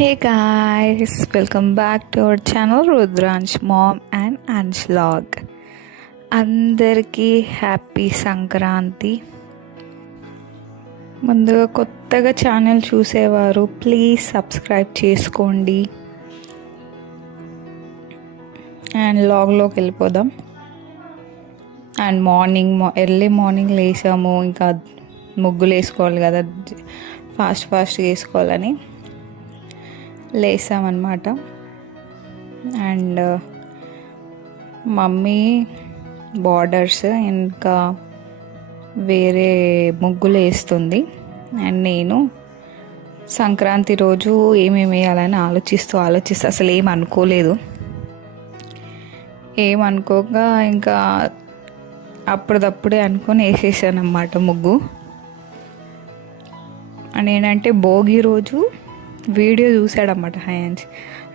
Hey guys, welcome back to our channel Rudransh Mom and Ansh Vlog. అందరికీ happy Sankranti. ముందుగా కొత్తగా channel చూసేవారు please subscribe చేసుకోండి. And వ్లాగ్లోకి వెళ్ళిపోదాం. అండ్ ఎర్లీ మార్నింగ్ లేసాము, ఇంకా ముగ్గులు వేసుకోవాలి కదా, ఫాస్ట్గా వేసుకోవాలని లేసామన్నమాట. అండ్ మమ్మీ బార్డర్స్ ఇంకా వేరే ముగ్గులు వేస్తుంది. అండ్ నేను సంక్రాంతి రోజు ఏమేమి వేయాలని ఆలోచిస్తూ అసలు ఏమనుకోక ఇంకా అప్పటిదప్పుడే అనుకొని వేసేసాను అన్నమాట ముగ్గు. అండ్ ఏంటంటే భోగి రోజు వీడియో చూసాడన్నమాట హయాన్స్,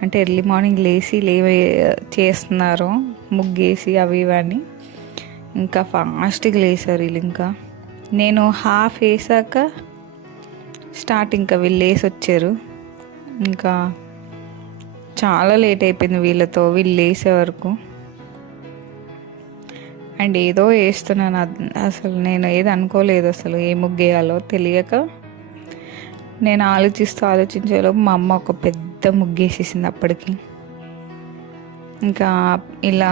అంటే ఎర్లీ మార్నింగ్ లేచి చేస్తున్నారు ముగ్గేసి అవి ఇవన్నీ. ఇంకా ఫాస్ట్గా లేసారు వీళ్ళు. ఇంకా నేను హాఫ్ వేసాక ఇంకా వీళ్ళు లేసి వచ్చారు. ఇంకా చాలా లేట్ అయిపోయింది వీళ్ళు లేసే వరకు. అండ్ ఏదో వేస్తున్నాను, అసలు నేను ఏది అనుకోలేదు, అసలు ఏ ముగ్గు వేయాలో తెలియక నేను ఆలోచించేలోపు మా అమ్మ ఒక పెద్ద ముగ్గేసేసింది అప్పటికి. ఇంకా ఇలా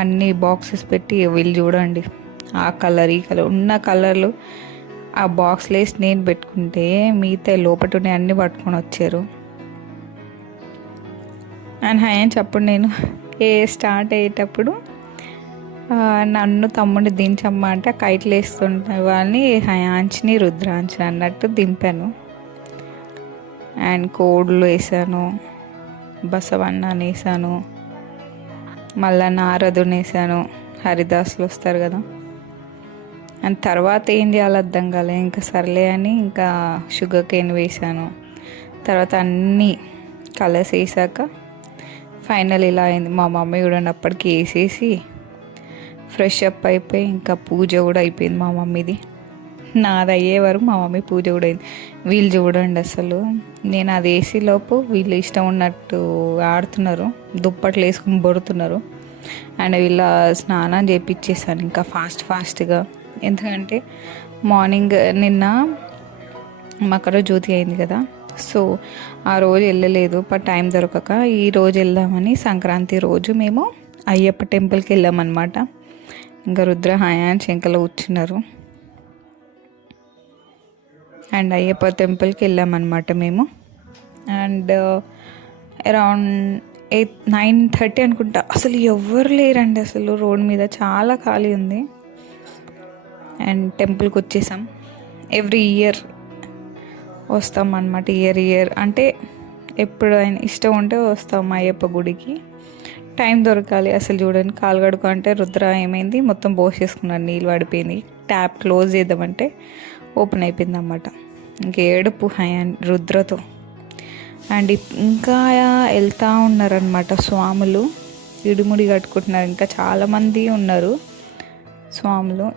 అన్ని బాక్సెస్ పెట్టి వీళ్ళు చూడండి, ఆ కలర్ ఈ కలర్ ఉన్న కలర్లు ఆ బాక్స్లో వేసి నేను పెట్టుకుంటే మిగతా లోపల అన్నీ పట్టుకొని వచ్చారు. అండ్ హయాన్స్ అప్పుడు నేను స్టార్ట్ అయ్యేటప్పుడు నన్ను తమ్ముడిని దించమ్మా అంటే కైట్లు వేస్తుంటే వాళ్ళని హయాన్స్ని రుద్రాంశ్ అన్నట్టు దింపాను. అండ్ కోడ్లు వేసాను, బసవన్నాన్ని వేసాను, మళ్ళా నారదుని వేసాను, హరిదాసులు వస్తారు కదా. అండ్ తర్వాత ఏం చేయాలో అర్థం కాలే, ఇంకా సర్లే అని ఇంకా షుగర్ కేన్ వేసాను. తర్వాత అన్నీ కలర్స్ వేసాక ఫైనల్ ఇలా అయింది. మా మమ్మీ చూడండి అప్పటికి వేసేసి ఫ్రెష్ అప్ అయిపోయి ఇంకా పూజ కూడా అయిపోయింది మా మమ్మీది. నాది అయ్యే వరకు మా మమ్మీ పూజ కూడా అయింది. వీళ్ళు చూడండి అసలు నేను అది వేసేలోపు వీళ్ళు ఇష్టం ఉన్నట్టు ఆడుతున్నారు, దుప్పట్లు వేసుకుని బొడుతున్నారు. అండ్ వీళ్ళ స్నానం చేయించేసాను ఇంకా ఫాస్ట్గా, ఎందుకంటే మార్నింగ్ నిన్న మకర జ్యోతి అయింది కదా, సో ఆ రోజు వెళ్ళలేదు, టైం దొరకక ఈ రోజు వెళ్దామని సంక్రాంతి రోజు మేము అయ్యప్ప టెంపుల్కి వెళ్ళామన్నమాట. ఇంకా రుద్ర హయాన్స్ ఇంకలో కూర్చున్నారు. అండ్ అయ్యప్ప టెంపుల్కి వెళ్ళామన్నమాట మేము. అండ్ అరౌండ్ 9:30 అనుకుంటా, అసలు ఎవరు లేరండి, అసలు రోడ్ మీద చాలా ఖాళీ ఉంది. అండ్ టెంపుల్కి వచ్చేసాం. ఎవ్రీ ఇయర్ వస్తాం అన్నమాట, ఇయర్ అంటే ఎప్పుడు ఆయన ఇష్టం ఉంటే వస్తాం అయ్యప్ప గుడికి. టైం దొరకాలి. అసలు చూడండి కాలు కడుకో అంటే రుద్ర ఏమైంది మొత్తం పోసేసుకున్నాడు, నీళ్ళు పడిపోయింది. ట్యాప్ క్లోజ్ చేద్దామంటే ఓపెన్ అయిపోయింది అన్నమాట. ఇంకేడుపు రుద్రతో. అండ్ ఇంకా వెళ్తూ ఉన్నారనమాట స్వాములు, ఇడుముడి కట్టుకుంటున్నారు. ఇంకా చాలామంది ఉన్నారు స్వాములు.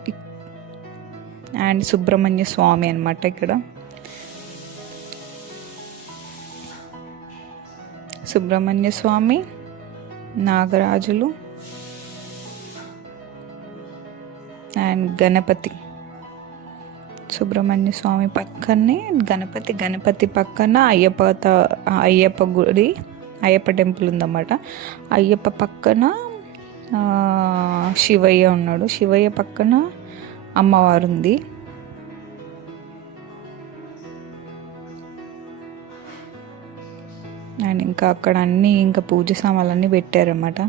అండ్ సుబ్రహ్మణ్య స్వామి అనమాట ఇక్కడ. సుబ్రహ్మణ్య స్వామి, నాగరాజులు అండ్ గణపతి. సుబ్రహ్మణ్య స్వామి పక్కనే గణపతి పక్కన అయ్యప్ప గుడి, అయ్యప్ప టెంపుల్ ఉందన్నమాట. అయ్యప్ప పక్కన శివయ్య ఉన్నాడు, శివయ్య పక్కన అమ్మవారు ఉంది. అండ్ ఇంకా అక్కడ ఇంకా పూజ సామాన్లన్నీ పెట్టారన్నమాట.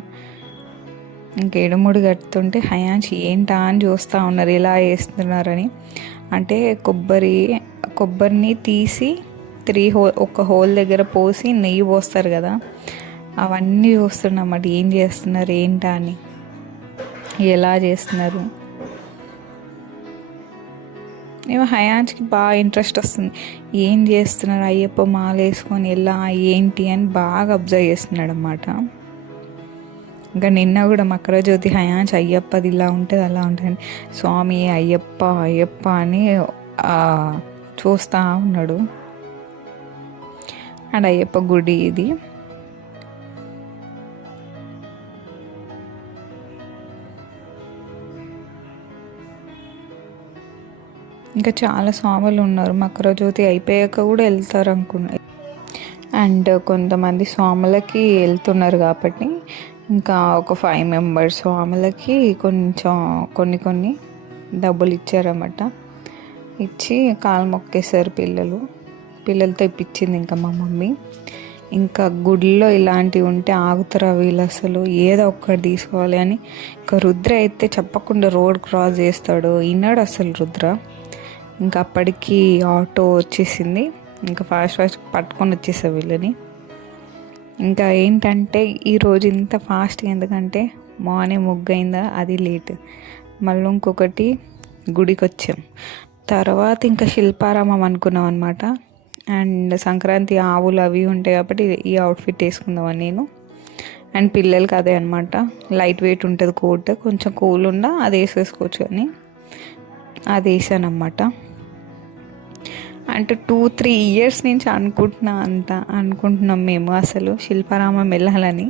ఇంకా ఎడుముడి కడుతుంటే హయాన్స్ ఏంటా అని చూస్తూ ఉన్నారు, ఎలా వేస్తున్నారని. అంటే కొబ్బరిని తీసి ఒక హోల్ దగ్గర పోసి నెయ్యి పోస్తారు కదా, అవన్నీ చూస్తున్నమాట. ఏం చేస్తున్నారు ఏంటా అని, ఎలా చేస్తున్నారు. ఏమో హయాన్స్కి బాగా ఇంట్రెస్ట్ వస్తుంది, ఏం చేస్తున్నారు అయ్యప్ప మాల వేసుకొని ఎలా ఏంటి అని బాగా అబ్జర్వ్ చేస్తున్నాడు అన్నమాట. ఇంకా నిన్న కూడా మకర జ్యోతి హయాన్స్ అయ్యప్పది ఇలా ఉంటుంది అలా ఉంటుంది, స్వామి అయ్యప్ప అని చూస్తూ ఉన్నాడు. అండ్ అయ్యప్ప గుడి ఇది. ఇంకా చాలా స్వాములు ఉన్నారు. మకర జ్యోతి అయిపోయాక కూడా వెళ్తారు అనుకున్నా. అండ్ కొంతమంది స్వాములకి వెళ్తున్నారు కాబట్టి ఇంకా ఒక 5 మెంబర్స్ స్వాములకి కొంచెం కొన్ని డబ్బులు ఇచ్చారన్నమాట. ఇచ్చి కాలు మొక్కేశారు పిల్లలతో ఇప్పించింది ఇంకా మా మమ్మీ. ఇంకా గుడిలో ఇలాంటివి ఉంటే ఆగుతారా వీళ్ళు అసలు, ఏదో ఒక్కటి తీసుకోవాలి అని. ఇంకా రుద్ర అయితే చెప్పకుండా రోడ్ క్రాస్ చేస్తాడు, ఈనాడు అసలు రుద్ర. ఇంకా అప్పటికి ఆటో వచ్చేసింది, ఇంకా ఫాస్ట్ పట్టుకొని వచ్చేసా వీళ్ళని. ఇంకా ఏంటంటే ఈరోజు ఇంత ఫాస్ట్ ఎందుకంటే మార్నింగ్ ముగ్గైందా, అది లేట్. మళ్ళీ ఇంకొకటి గుడికి వచ్చాం. తర్వాత ఇంకా శిల్పారామం అనుకున్నాం అనమాట. అండ్ సంక్రాంతి ఆవులు అవి ఉంటాయి కాబట్టి ఈ అవుట్ఫిట్ వేసుకుందామని నేను. అండ్ పిల్లలకి అదే అనమాట, లైట్ వెయిట్ ఉంటుంది కోట్, కొంచెం కూల్ ఉండా అది వేసేసుకోవచ్చు అని అది వేసాను అన్నమాట. అంటే 2-3 ఇయర్స్ నుంచి అనుకుంటున్నాం మేము అసలు శిల్పారామం వెళ్ళాలని.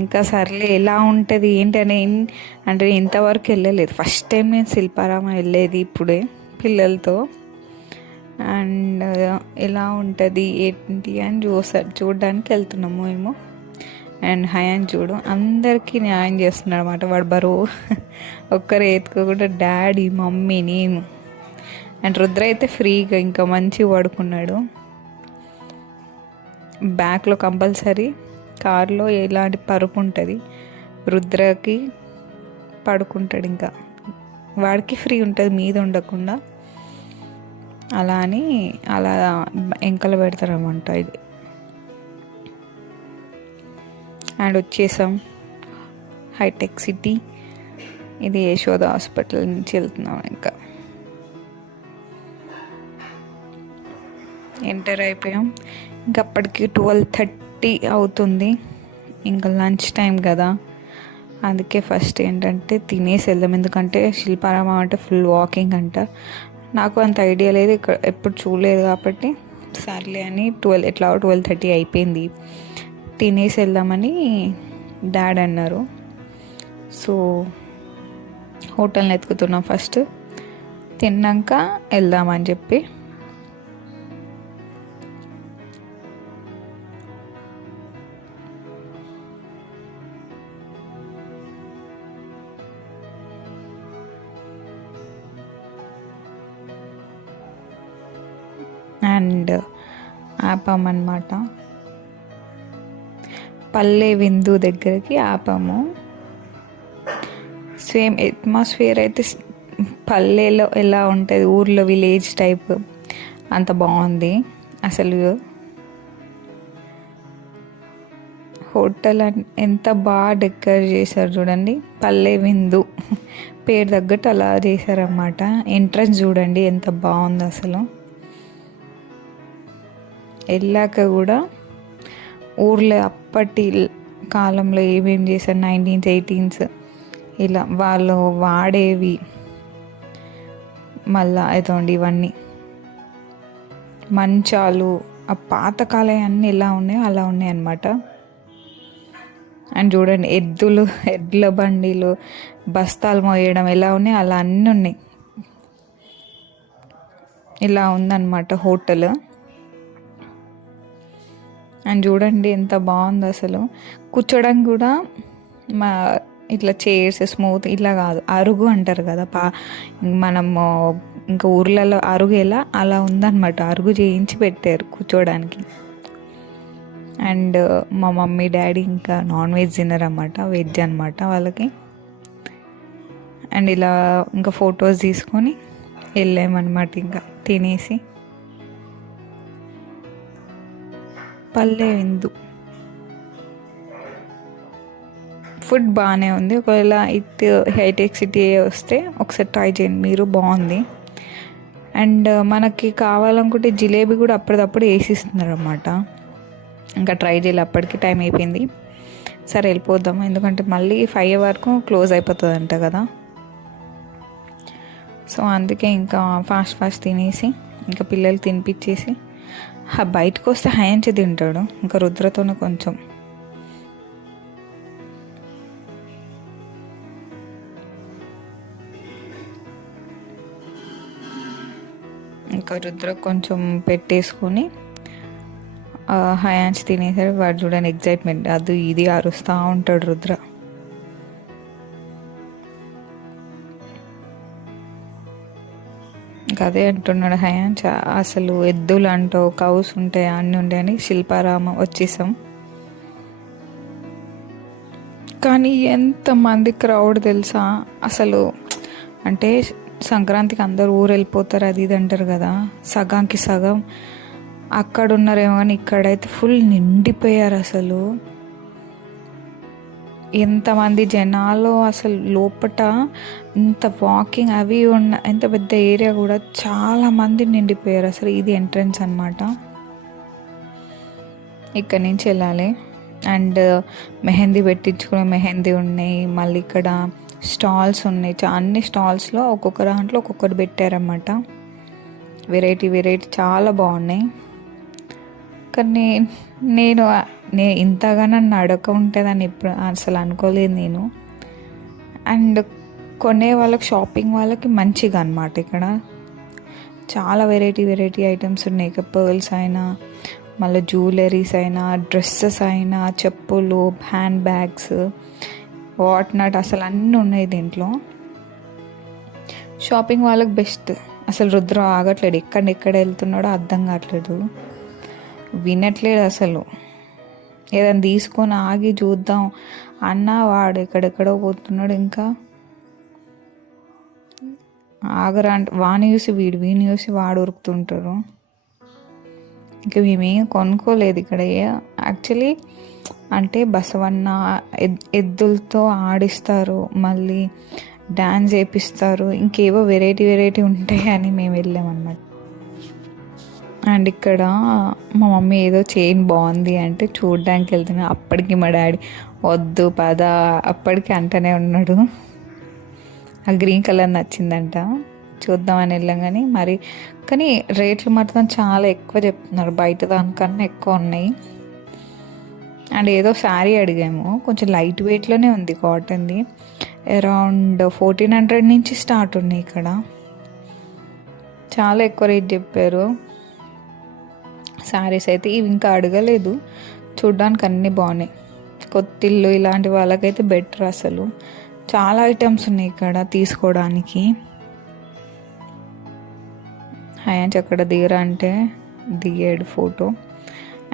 ఇంకా సర్లే ఎలా ఉంటుంది ఏంటి అని, అంటే ఇంతవరకు వెళ్ళలేదు. ఫస్ట్ టైం నేను శిల్పారామం వెళ్ళేది ఇప్పుడే పిల్లలతో. అండ్ ఎలా ఉంటుంది ఏంటి అని చూడడానికి వెళ్తున్నాము మేము. అండ్ హయాన్ చూడు అందరికీ న్యాయం చేస్తున్నాడు అనమాట. వాడు బరువు ఒక్కరు ఎత్తుకోకుండా డాడీ, మమ్మీ, నేను. అండ్ రుద్ర అయితే ఫ్రీగా ఇంకా మంచిగా పడుకున్నాడు. బ్యాక్లో కంపల్సరీ కార్లో ఎలాంటి పరుపు ఉంటుంది, రుద్రకి పడుకుంటాడు. ఇంకా వాడికి ఫ్రీ ఉంటుంది మీద ఉండకుండా. అలా అని అలా ఎంకలు పెడతారన్నమాట ఇది. అండ్ వచ్చేసాం హైటెక్ సిటీ. ఇది యశోద హాస్పిటల్ నుంచి వెళ్తున్నాం. ఇంకా ఎంటర్ అయిపోయాం. ఇంకా అప్పటికి 12:30 అవుతుంది. ఇంకా లంచ్ టైం కదా, అందుకే ఫస్ట్ ఏంటంటే తినేసి వెళ్దాం. ఎందుకంటే శిల్పారామం అంటే ఫుల్ వాకింగ్ అంట. నాకు అంత ఐడియా లేదు, ఇక్కడ ఎప్పుడు చూడలేదు కాబట్టి సర్లే అని 12:30 అయిపోయింది. తినేసి వెళ్దామని డాడ్ అన్నారు. సో హోటల్ని ఎత్తుకుతున్నాం ఫస్ట్, తిన్నాక వెళ్దామని చెప్పి. అండ్ ఆపామన్నమాట. పల్లె విందు దగ్గరికి ఆపాము. సేమ్ అట్మాస్ఫియర్ అయితే పల్లెలో ఎలా ఉంటుంది, ఊర్లో విలేజ్ టైప్ అంత బాగుంది అసలు. హోటల్ ఎంత బాగా డెకరేట్ చేశారు చూడండి. పల్లె విందు పేరు తగ్గట్టు అలా చేశారన్నమాట. ఎంట్రన్స్ చూడండి ఎంత బాగుంది అసలు. వెళ్ళాక కూడా ఊర్లో అప్పటి కాలంలో ఏమేమి చేశారు, 19th 18th ఇలా వాళ్ళు వాడేవి, మళ్ళా ఇదండి ఇవన్నీ మంచాలు, ఆ పాతకాలం అన్నీ ఎలా ఉన్నాయో అలా ఉన్నాయి అన్నమాట. అండ్ చూడండి ఎడ్ల బండిలు, బస్తాలు మోయడం ఎలా ఉన్నాయి అలా అన్నీ ఉన్నాయి. ఇలా ఉందన్నమాట హోటల్. అండ్ చూడండి ఎంత బాగుంది అసలు. కూర్చోడానికి కూడా ఇట్లా చైర్స్ స్మూత్ ఇట్లా కాదు, అరుగు అంటారు కదా మనము ఇంకా ఊర్లలో అరుగు ఎలా అలా ఉందన్నమాట. అరుగు చేయించి పెట్టారు కూర్చోడానికి. అండ్ మా మమ్మీ డాడీ ఇంకా నాన్ వెజ్ తినరన్నమాట, వెజ్ అనమాట వాళ్ళకి. అండ్ ఇలా ఇంకా ఫొటోస్ తీసుకొని వెళ్ళామన్నమాట. ఇంకా తినేసి పల్లె విందు ఫుడ్ బాగానే ఉంది. ఒకవేళ హైటెక్ సిటీ వస్తే ఒకసారి ట్రై చేయండి మీరు, బాగుంది. అండ్ మనకి కావాలనుకుంటే జిలేబీ కూడా అప్పటిదప్పుడు వేసిస్తున్నారు అన్నమాట. ఇంకా ట్రై చేయాలి, అప్పటికి టైం అయిపోయింది. సరే వెళ్ళిపోదాము, ఎందుకంటే మళ్ళీ 5 వరకు క్లోజ్ అయిపోతుందంట కదా. సో అందుకే ఇంకా ఫాస్ట్ తినేసి ఇంకా పిల్లలు తినిపించేసి బయటకు వస్తే హయాంచి తింటాడు, ఇంకా రుద్రతోనే కొంచెం. ఇంకా రుద్ర కొంచెం పెట్టేసుకొని హయాంచి తినేసరి వాడు చూడని ఎగ్జైట్మెంట్, అది ఇది అరుస్తూ ఉంటాడు రుద్ర. ఇంకా అదే అంటున్నాడు హయాంచ్, అసలు ఎద్దులు అంటావు, కౌస్ ఉంటాయి, అన్నీ ఉంటాయని శిల్పారామం వచ్చేసాం. కానీ ఎంతమంది క్రౌడ్ తెలుసా అసలు. అంటే సంక్రాంతికి అందరు ఊరు వెళ్ళిపోతారు అది ఇది అంటారు కదా, సగానికి సగం అక్కడ ఉన్నారేమో, కానీ ఇక్కడైతే ఫుల్ నిండిపోయారు అసలు. ఎంతమంది జనాలు అసలు, లోపట ఇంత వాకింగ్ అవి ఉన్న ఎంత పెద్ద ఏరియా కూడా చాలా మంది నిండిపోయారు అసలు. ఇది ఎంట్రన్స్ అనమాట, ఇక్కడ నుంచి వెళ్ళాలి. అండ్ మెహందీ పెట్టించుకునే మెహందీ ఉన్నాయి. మళ్ళీ ఇక్కడ స్టాల్స్ ఉన్నాయి, అన్ని స్టాల్స్లో ఒక్కొక్క దాంట్లో ఒక్కొక్కటి పెట్టారన్నమాట. వెరైటీ వెరైటీ చాలా బాగున్నాయి. కానీ నేను ఇంతగా నన్ను అడగ ఉంటుందని ఇప్పుడు అసలు అనుకోలేదు నేను. అండ్ కొనే వాళ్ళకి, షాపింగ్ వాళ్ళకి మంచిగా అనమాట. ఇక్కడ చాలా వెరైటీ వెరైటీ ఐటమ్స్ ఉన్నాయి. పర్ల్స్ అయినా, మళ్ళీ జ్యువెలరీస్ అయినా, డ్రెస్సెస్ అయినా, చెప్పులు, హ్యాండ్ బ్యాగ్స్, వాట్ నాట్, అసలు అన్నీ ఉన్నాయి దీంట్లో. షాపింగ్ వాళ్ళకి బెస్ట్. అసలు రుద్ర ఆగట్లేడు, ఎక్కడ వెళ్తున్నాడో అర్థం కావట్లేదు, వినట్లేదు అసలు. ఏదైనా తీసుకొని ఆగి చూద్దాం అన్న వాడు ఎక్కడెక్కడో పోతున్నాడు. ఇంకా ఆగరా అంటే వాడిని చూసి వీడిని చూసి వాడు ఉరుకుతుంటారు. ఇంకా మేమేం కొనుక్కోలేదు ఇక్కడ. యాక్చువల్లీ అంటే బసవన్న ఎద్దులతో ఆడిస్తారు, మళ్ళీ డ్యాన్స్ చేపిస్తారు, ఇంకేవో వెరైటీ వెరైటీ ఉంటాయి అని మేము వెళ్ళామన్నమాట. అండ్ ఇక్కడ మా మమ్మీ ఏదో చైన్ బాగుంది అంటే చూడడానికి వెళ్తున్నా. అప్పటికి మా డాడీ వద్దు పద అప్పటికి అంటనే ఉన్నాడు. ఆ గ్రీన్ కలర్ నచ్చిందంట, చూద్దామని వెళ్ళాం. కానీ రేట్లు మాత్రం చాలా ఎక్కువ చెప్తున్నారు, బయట దానికన్నా ఎక్కువ ఉన్నాయి. అండ్ ఏదో శారీ అడిగాము, కొంచెం లైట్ వెయిట్లోనే ఉంది, కాటన్ది. అరౌండ్ 1400 నుంచి స్టార్ట్ ఉన్నాయి ఇక్కడ. చాలా ఎక్కువ రేట్ చెప్పారు. శారీస్ అయితే ఇవి ఇంకా అడగలేదు, చూడ్డానికి అన్నీ బాగున్నాయి. కొత్తిల్లు ఇలాంటి వాళ్ళకైతే బెటర్. అసలు చాలా ఐటమ్స్ ఉన్నాయి ఇక్కడ తీసుకోవడానికి. హయాంచ్ అక్కడ దిగరా అంటే దిగాడు ఫోటో.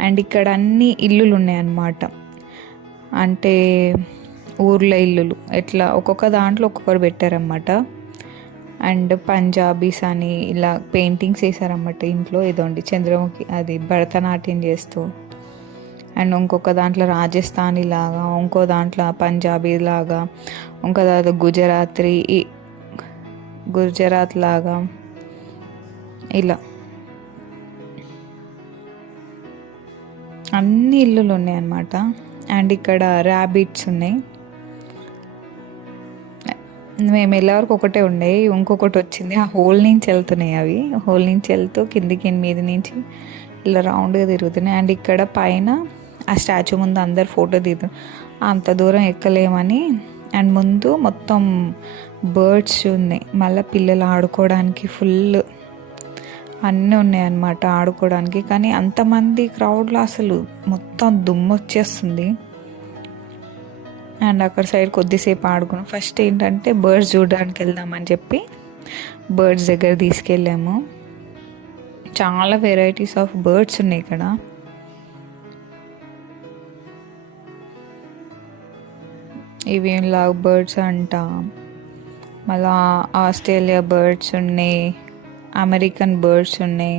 అండ్ ఇక్కడ అన్ని ఇల్లులు ఉన్నాయన్నమాట, అంటే ఊర్లో ఇల్లులు ఎట్లా ఒక్కొక్క దాంట్లో ఒక్కొక్కరు పెట్టారన్నమాట. అండ్ పంజాబీస్ అని ఇలా పెయింటింగ్స్ వేసారన్నమాట ఇంట్లో. ఇదోండి చంద్రముఖి, అది భరతనాట్యం చేస్తూ. అండ్ ఇంకొక దాంట్లో రాజస్థానీ లాగా, ఇంకో దాంట్లో పంజాబీ లాగా, ఇంకో దాంట్లో గుజరాత్ లాగా, ఇలా అన్ని ఇల్లులు ఉన్నాయి అన్నమాట. అండ్ ఇక్కడ ర్యాబిట్స్ ఉన్నాయి. మేము వెళ్ళే వరకు ఒకటే ఉండేవి, ఇంకొకటి వచ్చింది, ఆ హోల్ నుంచి వెళ్తున్నాయి. అవి హోల్ నుంచి వెళ్తూ కిందికి మీద నుంచి ఇలా రౌండ్గా తిరుగుతున్నాయి. అండ్ ఇక్కడ పైన ఆ స్టాచ్యూ ముందు అందరు ఫోటో దిగుతారు, అంత దూరం ఎక్కలేమని. అండ్ ముందు మొత్తం బర్డ్స్ ఉన్నాయి, మళ్ళీ పిల్లలు ఆడుకోవడానికి ఫుల్ అన్నీ ఉన్నాయన్నమాట ఆడుకోవడానికి. కానీ అంతమంది క్రౌడ్లో అసలు మొత్తం దుమ్ము వచ్చేస్తుంది. అండ్ అక్కడ సైడ్ కొద్దిసేపు ఆడుకున్నాం. ఫస్ట్ ఏంటంటే బర్డ్స్ చూడడానికి వెళ్దామని చెప్పి బర్డ్స్ దగ్గర తీసుకెళ్ళాము. చాలా వెరైటీస్ ఆఫ్ బర్డ్స్ ఉన్నాయి ఇక్కడ. ఇవి లవ్ బర్డ్స్ అంట, మళ్ళా ఆస్ట్రేలియా బర్డ్స్ ఉన్నాయి, అమెరికన్ బర్డ్స్ ఉన్నాయి,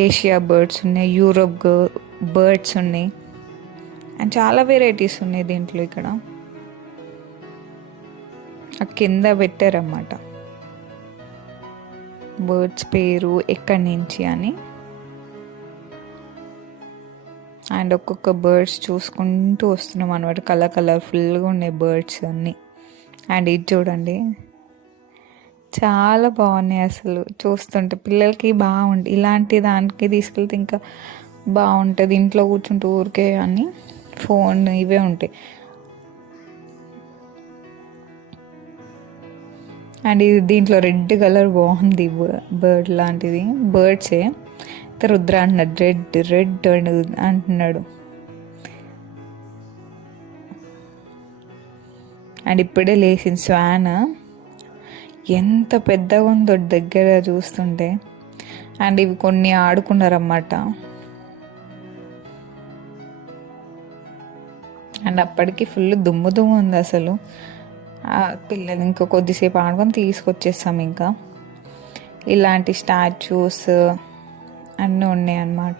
ఏషియా బర్డ్స్ ఉన్నాయి, యూరోప్ బర్డ్స్ ఉన్నాయి. అండ్ చాలా వెరైటీస్ ఉన్నాయి దీంట్లో. ఇక్కడ కింద పెట్టారన్నమాట బర్డ్స్ పేరు, ఎక్కడి నుంచి అని. అండ్ ఒక్కొక్క బర్డ్స్ చూసుకుంటూ వస్తున్నాం అనమాట. కలర్ఫుల్గా ఉన్నాయి బర్డ్స్ అన్నీ. అండ్ ఇది చూడండి, చాలా బాగున్నాయి అసలు. చూస్తుంటే పిల్లలకి బాగుంది, ఇలాంటి దానికి తీసుకెళ్తే ఇంకా బాగుంటుంది. ఇంట్లో కూర్చుంటూ ఊరికే అని ఫోన్ ఇవే ఉంటాయి. అండ్ ఇది దీంట్లో రెడ్ కలర్ బాగుంది, బర్డ్ లాంటిది. బర్డ్సే రుద్ర అంటున్నాడు, రెడ్ రెడ్ అంటున్నాడు. అండ్ ఇప్పుడే లేచింది స్వాన్, ఎంత పెద్దగా ఉందో దగ్గర చూస్తుంటే. అండ్ ఇవి కొన్ని ఆడుకున్నారన్నమాట. అండ్ అప్పటికి ఫుల్ దుమ్ము దుమ్ము ఉంది అసలు. పిల్లలు ఇంకా కొద్దిసేపు ఆడుకొని తీసుకొచ్చేస్తాం. ఇంకా ఇలాంటి స్టాచ్యూస్ అన్నీ ఉన్నాయి అన్నమాట.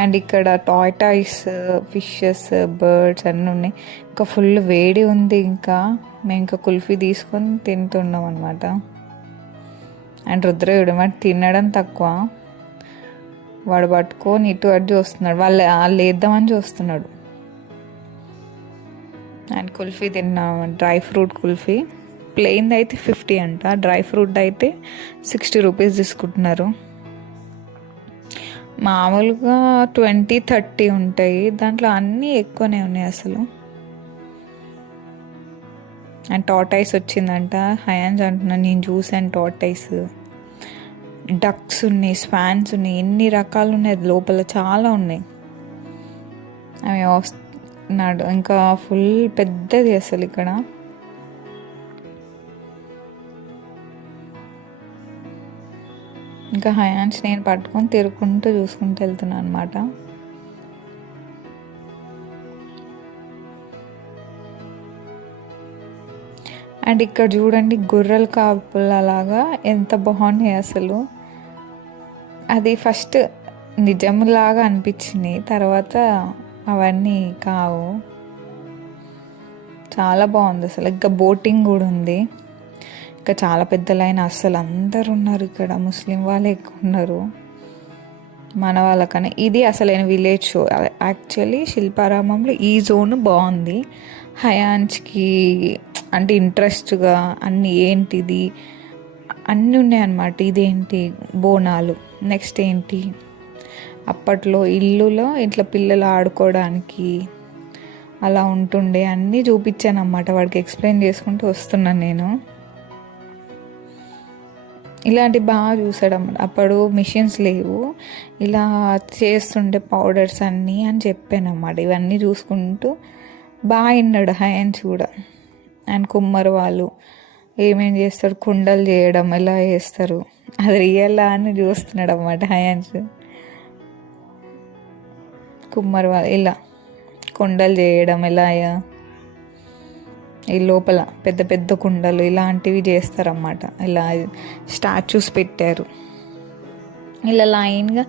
అండ్ ఇక్కడ టాయ్స్, ఫిషెస్, బర్డ్స్ అన్నీ ఉన్నాయి. ఇంకా ఫుల్ వేడి ఉంది. ఇంకా మేము ఇంకా కుల్ఫీ తీసుకొని తింటున్నాం అనమాట. అండ్ రుద్రయుడు మరి తినడం తక్కువ, వాడు పట్టుకొని ఇటు అటు చూస్తున్నాడు, వాళ్ళు వేద్దామని చూస్తున్నాడు. అండ్ కుల్ఫీ తిన్నాం, డ్రై ఫ్రూట్ కుల్ఫీ. ప్లెయిన్ అయితే 50 అంట, డ్రై ఫ్రూట్ అయితే 60 రూపీస్ తీసుకుంటున్నారు. మామూలుగా 20-30 ఉంటాయి, దాంట్లో అన్నీ ఎక్కువనే ఉన్నాయి అసలు. అండ్ టార్టైస్ వచ్చిందంట. హయాన్స్ అంటున్నాను, నేను చూసాను టార్టైస్. డక్స్ ఉన్నాయి, స్వాన్స్ ఉన్నాయి, ఎన్ని రకాలు ఉన్నాయి అది లోపల, చాలా ఉన్నాయి. అవి వస్తున్నాడు, ఇంకా ఫుల్ పెద్దది అసలు ఇక్కడ. ఇంకా హయాన్స్ నేను పట్టుకొని తిరుగుకుంటూ చూసుకుంటూ వెళ్తున్నాను అనమాట. అండ్ ఇక్కడ చూడండి గొర్రెల కాపులలాగా ఎంత బాగున్నాయి అసలు. అది ఫస్ట్ నిజంలాగా అనిపించింది, తర్వాత అవన్నీ కావు. చాలా బాగుంది అసలు. ఇంకా బోటింగ్ కూడా ఉంది. ఇంకా చాలా పెద్ద లైన్, అస్సలు అందరు ఉన్నారు ఇక్కడ. ముస్లిం వాళ్ళు ఎక్కువ ఉన్నారు మన వాళ్ళకన్నా. ఇది అసలైన విలేజ్ షో. యాక్చువల్లీ శిల్పారామంలో ఈ జోన్ బాగుంది. హయాన్స్కి అంటే ఇంట్రెస్ట్గా అన్నీ ఏంటిది అన్నీ ఉన్నాయన్నమాట. ఇదేంటి బోనాలు, నెక్స్ట్ ఏంటి అప్పట్లో ఇల్లులో ఇట్లా పిల్లలు ఆడుకోవడానికి అలా ఉంటుండే అన్నీ చూపించాను అన్నమాట. వాడికి ఎక్స్ప్లెయిన్ చేసుకుంటూ వస్తున్నాను నేను. ఇలాంటి బాగా చూసాడు అన్నమాట. అప్పుడు మిషన్స్ లేవు, ఇలా చేస్తుండే పౌడర్స్ అన్నీ అని చెప్పాను అన్నమాట. ఇవన్నీ చూసుకుంటూ బాగా విన్నాడు హయాన్స్ కూడా. అండ్ కుమ్మరి వాళ్ళు ఏమేం చేస్తారు, కుండలు చేయడం ఎలా చేస్తారు, అది రియల్లా అని చూస్తున్నాడు అన్నమాట హయాన్స్. కుమ్మరి వాళ్ళు ఇలా కుండలు చేయడం ఎలా, ఈ లోపల పెద్ద పెద్ద కుండలు ఇలాంటివి చేస్తారన్నమాట. ఇలా స్టాచ్యూస్ పెట్టారు, ఇలా లైన్గా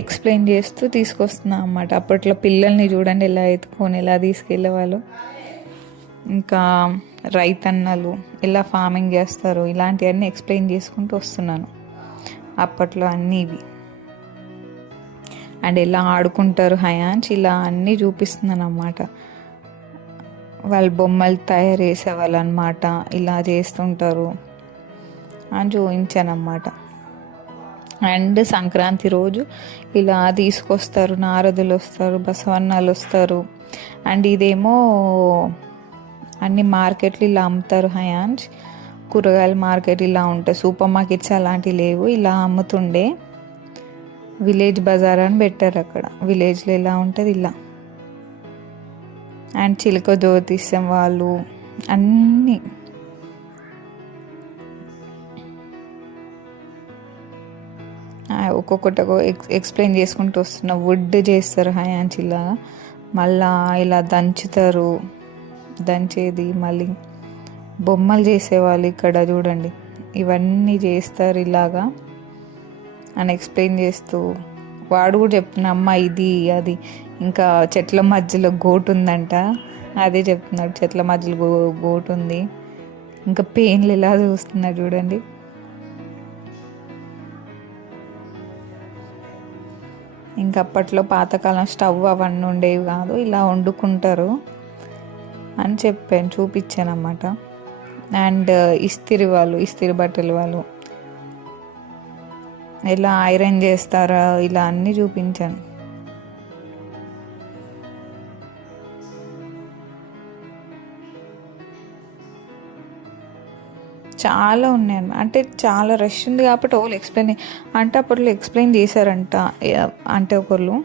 ఎక్స్ప్లెయిన్ చేస్తూ తీసుకొస్తున్నా అన్నమాట. అప్పట్లో పిల్లల్ని చూడండి ఎలా ఎత్తుకొని ఎలా తీసుకెళ్ళేవాళ్ళు. ఇంకా రైతన్నలు ఎలా ఫార్మింగ్ చేస్తారు, ఇలాంటివన్నీ ఎక్స్ప్లెయిన్ చేసుకుంటూ వస్తున్నాను. అప్పట్లో అన్నీ ఇవి. అండ్ ఎలా ఆడుకుంటారు హయాన్స్, ఇలా అన్నీ చూపిస్తున్నాను అన్నమాట. వాళ్ళు బొమ్మలు తయారు చేసేవాళ్ళు అనమాట, ఇలా చేస్తుంటారు అని చూపించాను అన్నమాట. అండ్ సంక్రాంతి రోజు ఇలా తీసుకొస్తారు, నారదులు వస్తారు, బసవన్నాలు వస్తారు. అండ్ ఇదేమో అన్ని మార్కెట్లు ఇలా అమ్ముతారు హయాన్స్. కూరగాయల మార్కెట్ ఇలా ఉంటాయి, సూపర్ మార్కెట్స్ అలాంటివి లేవు, ఇలా అమ్ముతుండే. విలేజ్ బజార్ అని పెట్టారు అక్కడ. విలేజ్లో ఎలా ఉంటుంది ఇలా. అండ్ చిలుక జ్యోతిష్యం వాళ్ళు అన్నీ ఒక్కొక్కటి ఎక్స్ప్లెయిన్ చేసుకుంటూ వస్తున్నా. వుడ్ చేస్తారు హయాన్స్ ఇలా, మళ్ళా ఇలా దంచుతారు, దంచేది మళ్ళీ బొమ్మలు చేసేవాళ్ళు ఇక్కడ చూడండి. ఇవన్నీ చేస్తారు ఇలాగా అని ఎక్స్ప్లెయిన్ చేస్తూ. వాడు కూడా చెప్తున్నా, అమ్మ ఇది అది, ఇంకా చెట్ల మధ్యలో గోటు ఉందంట, అదే చెప్తున్నాడు. చెట్ల మధ్యలో గోటు ఉంది. ఇంకా పెయిన్లు ఎలా చూస్తున్నారు చూడండి. ఇంకా అప్పట్లో పాతకాలం స్టవ్ అవన్నీ ఉండేవి కాదు, ఇలా వండుకుంటారు అని చెప్పాను, చూపించాను అన్నమాట. అండ్ ఇస్తిరి బట్టలు వాళ్ళు ఎలా ఐరన్ చేస్తారా ఇలా అన్నీ చూపించాను. చాలా ఉన్నాయి అంటే చాలా రష్ ఉంది కాబట్టి వాళ్ళు ఎక్స్ప్లెయిన్ అంటే అప్పట్లో ఎక్స్ప్లెయిన్ చేశారంట. అంటే ఒకళ్ళు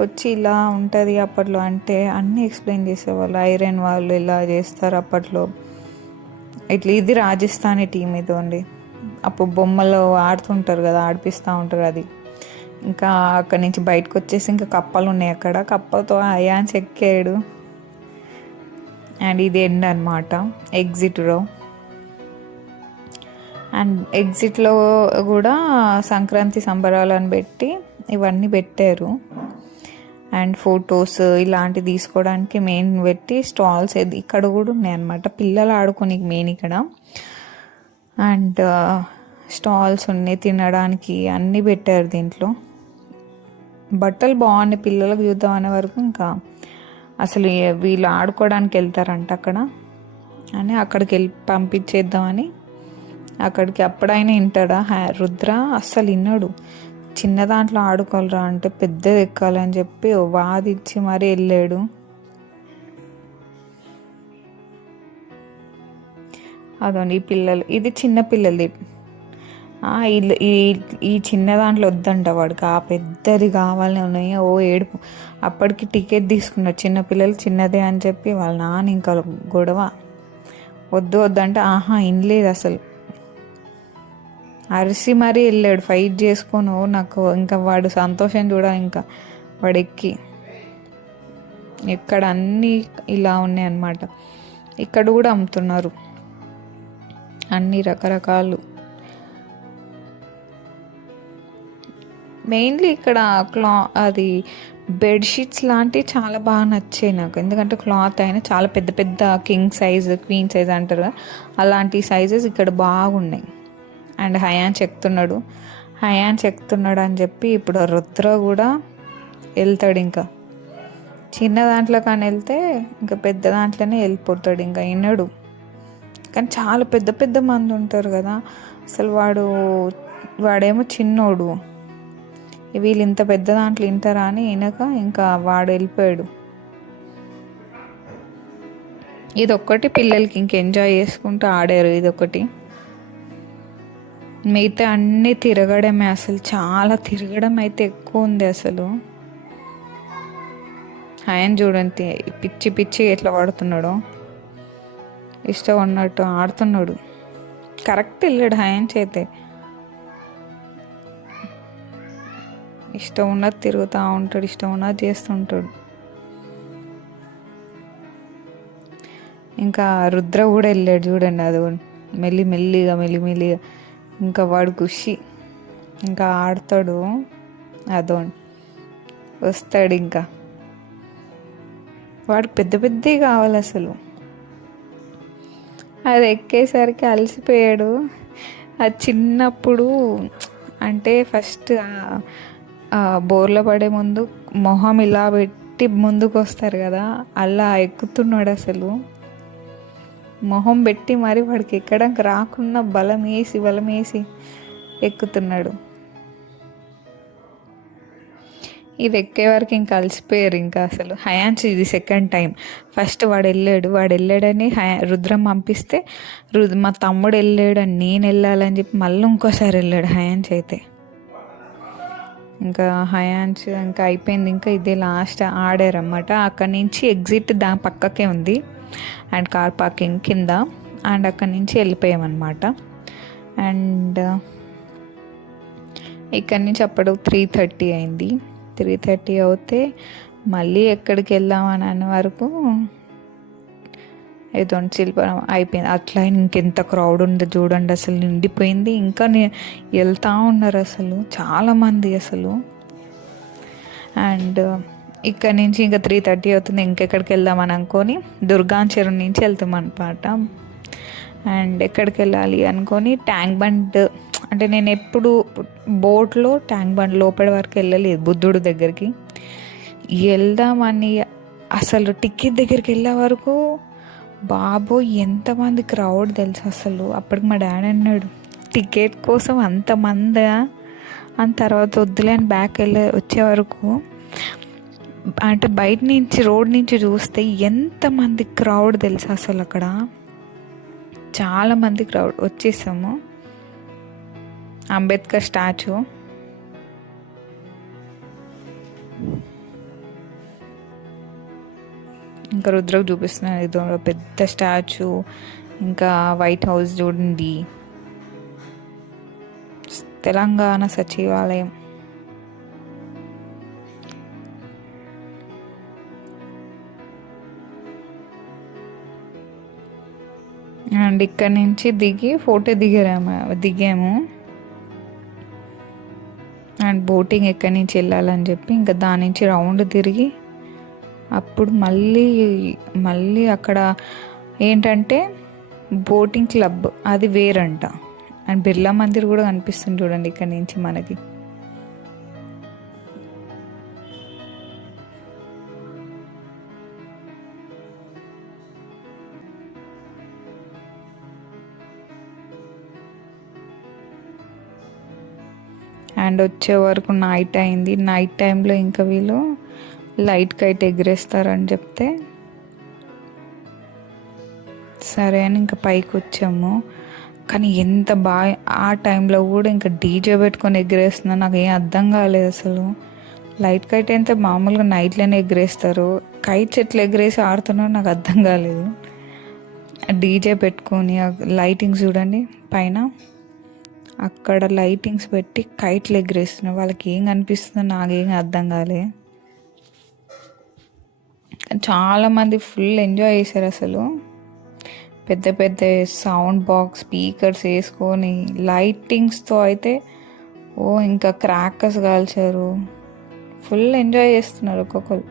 వచ్చి ఇలా ఉంటుంది అప్పట్లో అంటే అన్నీ ఎక్స్ప్లెయిన్ చేసేవాళ్ళు. ఐరన్ వాళ్ళు ఇలా చేస్తారు అప్పట్లో ఇట్లా. ఇది రాజస్థానీ టీం ఇదండి. అప్పుడు బొమ్మలు ఆడుతుంటారు కదా, ఆడిపిస్తూ ఉంటారు అది. ఇంకా అక్కడి నుంచి బయటకు వచ్చేసి ఇంకా కప్పలు ఉన్నాయి అక్కడ. కప్పతో అయాన్స్ ఎక్కాడు. అండ్ ఇది ఎండ్ అనమాట ఎగ్జిట్లో. అండ్ ఎగ్జిట్లో కూడా సంక్రాంతి సంబరాలను పెట్టి ఇవన్నీ పెట్టారు. అండ్ ఫొటోస్ ఇలాంటివి తీసుకోవడానికి మెయిన్ పెట్టి స్టాల్స్ ఇక్కడ కూడా ఉన్నాయి అన్నమాట. పిల్లలు ఆడుకోనికి మెయిన్ ఇక్కడ. అండ్ స్టాల్స్ ఉన్నాయి తినడానికి, అన్నీ పెట్టారు దీంట్లో. బట్టలు బాగున్నాయి పిల్లలకు చూద్దాం అనే వరకు ఇంకా అసలు వీళ్ళు ఆడుకోవడానికి వెళ్తారంట అక్కడ అని అక్కడికి వెళ్ళి పంపించేద్దామని అక్కడికి. అప్పుడైనా వింటాడా రుద్ర? అస్సలు విన్నాడు. చిన్న దాంట్లో ఆడుకోవాలరా అంటే పెద్దది ఎక్కాలని చెప్పి వాదిచ్చి మరీ వెళ్ళాడు. అదండి ఈ పిల్లలు, ఇది చిన్న పిల్లలది. ఈ చిన్న దాంట్లో వద్దంట వాడికి, ఆ పెద్దది కావాలని ఉన్నాయి. ఓ ఏడుపు. అప్పటికి టికెట్ తీసుకున్నారు చిన్నపిల్లలు, చిన్నదే అని చెప్పి వాళ్ళ నాన్న ఇంకా గొడవ. వద్దు వద్దంటే ఇనలేదు అసలు. అరిసి మరీ వెళ్ళాడు ఫైట్ చేసుకోను. నాకు ఇంకా వాడు సంతోషం చూడాలి ఇంకా వాడు ఎక్కి. ఇక్కడ అన్నీ ఇలా ఉన్నాయి అన్నమాట. ఇక్కడ కూడా అమ్ముతున్నారు అన్ని రకరకాలు. మెయిన్లీ ఇక్కడ అది బెడ్షీట్స్ లాంటివి చాలా బాగా నచ్చాయి నాకు. ఎందుకంటే క్లాత్ అయినా చాలా పెద్ద పెద్ద కింగ్ సైజ్, క్వీన్ సైజ్ అంటారు, అలాంటి సైజెస్ ఇక్కడ బాగున్నాయి. అండ్ హయాన్స్ ఎక్కుతున్నాడు అని చెప్పి ఇప్పుడు రుద్ర కూడా వెళ్తాడు. ఇంకా చిన్న దాంట్లో కానీ వెళ్తే ఇంకా పెద్ద దాంట్లోనే వెళ్ళిపోతాడు. ఇంకా వినడు. కానీ చాలా పెద్ద పెద్ద మంది ఉంటారు కదా అసలు. వాడేమో చిన్నోడు, వీళ్ళు ఇంత పెద్ద దాంట్లో వింటారా అని వినక ఇంకా వాడు వెళ్ళిపోయాడు. ఇదొక్కటి పిల్లలకి ఇంక ఎంజాయ్ చేసుకుంటూ ఆడారు. ఇదొకటి. మిగతా అన్నీ తిరగడమే. అసలు చాలా తిరగడం అయితే ఎక్కువ ఉంది అసలు. ఆయన చూడండి పిచ్చి పిచ్చి ఎట్లా పడుతున్నాడో, ఇష్టం ఉన్నట్టు ఆడుతున్నాడు. కరెక్ట్ వెళ్ళాడు హ్యాండ్స్ అయితే. ఇష్టం ఉన్నది తిరుగుతూ ఉంటాడు, ఇష్టం ఉన్నది చేస్తుంటాడు. ఇంకా రుద్ర కూడా వెళ్ళాడు చూడండి. అది మెల్లిగా ఇంకా వాడు ఖుషి ఇంకా ఆడతాడు. అదో వస్తాడు. ఇంకా వాడు పెద్ద పెద్దవి కావాలి అసలు. అది ఎక్కేసరికి అలసిపోయాడు. అది చిన్నప్పుడు అంటే ఫస్ట్ బోర్లో పడే ముందు మొహం ఇలా పెట్టి ముందుకు వస్తారు కదా, అలా ఎక్కుతున్నాడు అసలు. మొహం పెట్టి మరి వాడికి ఎక్కడానికి రాకుండా బలం వేసి ఎక్కుతున్నాడు. ఇది ఎక్కే వరకు ఇంకా అలసిపోయారు ఇంకా అసలు. హయాన్స్ ఇది సెకండ్ టైం. ఫస్ట్ వాడు వెళ్ళాడని రుద్రం పంపిస్తే మా తమ్ముడు వెళ్ళాడని నేను వెళ్ళాలని చెప్పి మళ్ళీ ఇంకోసారి వెళ్ళాడు హయాన్స్ అయితే. ఇంకా హయాన్స్ ఇంకా అయిపోయింది. ఇంకా ఇదే లాస్ట్ ఆడారన్నమాట. అక్కడి నుంచి ఎగ్జిట్ దాని పక్కకే ఉంది అండ్ కార్ పార్కింగ్ కింద. అండ్ అక్కడి నుంచి వెళ్ళిపోయామన్నమాట. అండ్ ఇక్కడి నుంచి అప్పుడు 3:30 అయింది. 3:30 అవుతే మళ్ళీ ఎక్కడికి వెళ్దామని అనే వరకు ఏదో శిల్పం అయిపోయింది. అట్లా ఇంకెంత క్రౌడ్ ఉందో చూడండి అసలు, నిండిపోయింది. ఇంకా వెళ్తూ ఉన్నారు అసలు చాలామంది అసలు. అండ్ ఇక్కడ నుంచి ఇంకా 3:30 అవుతుంది. ఇంకెక్కడికి వెళ్దామని అనుకొని దుర్గాన్ చెరువు నుంచి వెళ్తామన్నమాట. అండ్ ఎక్కడికి వెళ్ళాలి అనుకొని ట్యాంక్ బండ్, అంటే నేను ఎప్పుడు బోట్లో ట్యాంక్ బండ్ లోపల వరకు వెళ్ళలేదు, బుద్ధుడు దగ్గరికి వెళ్దామని అసలు టికెట్ దగ్గరికి వెళ్ళే వరకు బాబోయ్ ఎంతమంది క్రౌడ్ తెలుసు అసలు. అప్పటికి మా డాడీ అన్నాడు టికెట్ కోసం అంతమంది, అని తర్వాత వద్దులే అని బ్యాక్ వచ్చే వరకు అంటే బయట నుంచి రోడ్ నుంచి చూస్తే ఎంతమంది క్రౌడ్ తెలుసు అసలు. అక్కడ చాలామంది క్రౌడ్. వచ్చేసాము అంబేద్కర్ స్టాచ్యూ. ఇంకా రుద్రకు చూపిస్తున్నాను, ఇది పెద్ద స్టాచ్యూ. ఇంకా వైట్ హౌస్ చూడండి, తెలంగాణ సచివాలయం. అండ్ ఇక్కడ నుంచి దిగి ఫోటో దిగాము. అండ్ బోటింగ్ ఎక్కడి నుంచి వెళ్ళాలని చెప్పి ఇంకా దాని నుంచి రౌండ్ తిరిగి అప్పుడు మళ్ళీ అక్కడ ఏంటంటే బోటింగ్ క్లబ్ అది వేరంట. అండ్ బిర్లా మందిర్ కూడా కనిపిస్తుంది చూడండి ఇక్కడ నుంచి మనకి. అండ్ వచ్చే వరకు నైట్ అయింది. నైట్ టైంలో ఇంకా వీళ్ళు లైట్ కైట్ ఎగిరేస్తారని చెప్తే సరే అని ఇంకా పైకి వచ్చాము. కానీ ఎంత బాగా ఆ టైంలో కూడా ఇంకా డీజే పెట్టుకొని ఎగిరేస్తున్నా, నాకు ఏం అర్థం కాలేదు అసలు. లైట్ కైట్ అయితే మామూలుగా నైట్లోనే ఎగిరేస్తారు, కైట్స్ ఎట్లా ఎగిరేసి ఆడుతున్నారో నాకు అర్థం కాలేదు. డీజే పెట్టుకొని లైటింగ్స్ చూడండి పైన, అక్కడ లైటింగ్స్ పెట్టి కైట్లు ఎగిరేస్తున్నారు. వాళ్ళకి ఏం కనిపిస్తుందో నాకేం అర్థం కాలే. చాలామంది ఫుల్ ఎంజాయ్ చేశారు అసలు. పెద్ద పెద్ద సౌండ్ బాక్స్ స్పీకర్స్ వేసుకొని లైటింగ్స్తో అయితే ఇంకా క్రాకర్స్ కాల్చారు. ఫుల్ ఎంజాయ్ చేస్తున్నారు ఒక్కొక్కరు.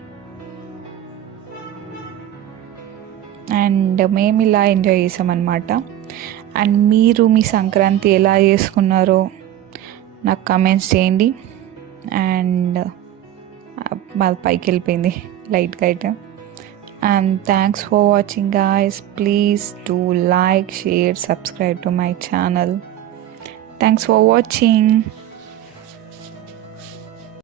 అండ్ మేము ఇలా ఎంజాయ్ చేసామన్నమాట. అండ్ మీరు మీ సంక్రాంతి ఎలా చేసుకున్నారో నాకు కమెంట్స్ చేయండి. అండ్ మాది పైకి వెళ్ళిపోయింది లైట్గా అయితే. And thanks for watching guys. Please do like, share, subscribe to my channel. Thanks for watching.